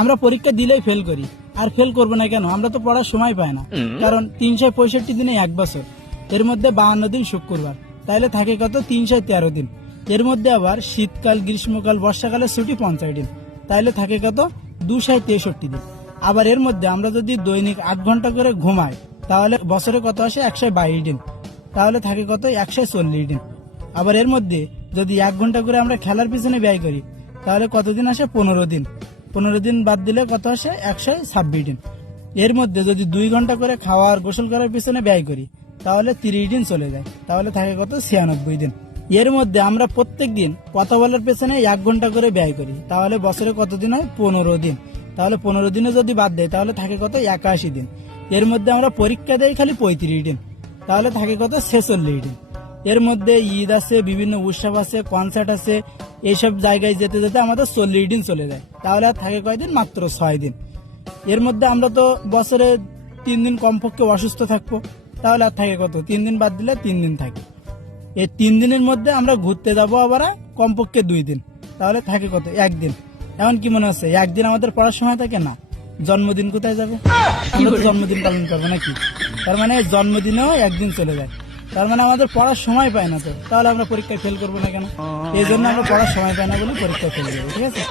আমরা পরীক্ষা দিলেই ফেল করি, আর ফেল করবো না কেন? আমরা তো পড়ার সময় পাই না। কারণ 365 দিনে 1 বছর, এর মধ্যে 52 দিন শুক্রবার, তাহলে থাকে কত? 313 দিন। এর মধ্যে আবার শীতকাল, গ্রীষ্মকাল, বর্ষাকালের ছুটি 50 দিন, তাহলে থাকে কত? 263 দিন। আবার এর মধ্যে আমরা যদি দৈনিক 8 ঘন্টা করে ঘুমাই, তাহলে বছরে কত আসে? 122 দিন, তাহলে থাকে কত? 140 দিন। আবার এর মধ্যে যদি 1 ঘন্টা করে আমরা খেলার পিছনে ব্যয় করি, তাহলে কতদিন আসে? 15 দিন। 15 দিন বাদ দিলে কত আসে? 126 দিন। এর মধ্যে যদি 2 ঘন্টা করে খাওয়ার, গোসল করার পিছনে ব্যয় করি, তাহলে 30 দিন চলে যায়, তাহলে থাকে কত? 96 দিন। এর মধ্যে আমরা প্রত্যেক দিন কথা বলার পেছনে 1 ঘন্টা করে ব্যয় করি, তাহলে বছরে কতদিন হয়? 15 দিন। তাহলে 15 দিনে যদি বাদ দেয়, তাহলে থাকে কত? 81 দিন। এর মধ্যে আমরা পরীক্ষা দেই খালি 35 দিন, তাহলে থাকে কত? 46 দিন। এর মধ্যে ঈদ আছে, বিভিন্ন উৎসব আছে, কনসার্ট আছে, এইসব জায়গায় যেতে যেতে আমাদের 40 দিন চলে যায়, তাহলে আর থাকে কয়দিন? মাত্র 6 দিন। এর মধ্যে আমরা তো বছরে 3 দিন কমপক্ষে অসুস্থ থাকবো, তাহলে আর থাকে কত? 3 দিন বাদ দিলে 3 দিন থাকে। এই 3 দিনের মধ্যে আমরা ঘুরতে যাবো আবার কমপক্ষে 2 দিন, তাহলে থাকে কত? 1 দিন। এমন কি মনে হচ্ছে 1 দিন আমাদের পড়ার সময় থাকে না? জন্মদিন কোথায় যাবে? আমরা তো জন্মদিন পালন করবো নাকি? তার মানে জন্মদিনেও 1 দিন চলে যায়, তার মানে আমাদের পড়ার সময় পায় না। তো তাহলে আমরা পরীক্ষায় ফেল করবো না কেন? এই জন্য আমরা পড়ার সময় পাই না বলে পরীক্ষায় ফেল করবো, ঠিক আছে?